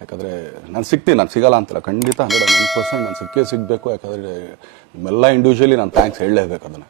ಯಾಕಂದರೆ ನಾನು ಸಿಗ್ತೀನಿ, ನಾನು ಸಿಗಲ್ಲ ಅಂತಲ್ಲ ಖಂಡಿತ ಹಂಡ್ರೆಡ್ ಒನ್ ಪರ್ಸೆಂಟ್ ನಾನು ಸಿಕ್ಕೇ ಸಿಗಬೇಕು. ಯಾಕಂದರೆ ನಿಮ್ಮೆಲ್ಲ ಇಂಡಿವಿಜುವಲಿ ನಾನು ಥ್ಯಾಂಕ್ಸ್ ಹೇಳಲೇಬೇಕು ಅದನ್ನು.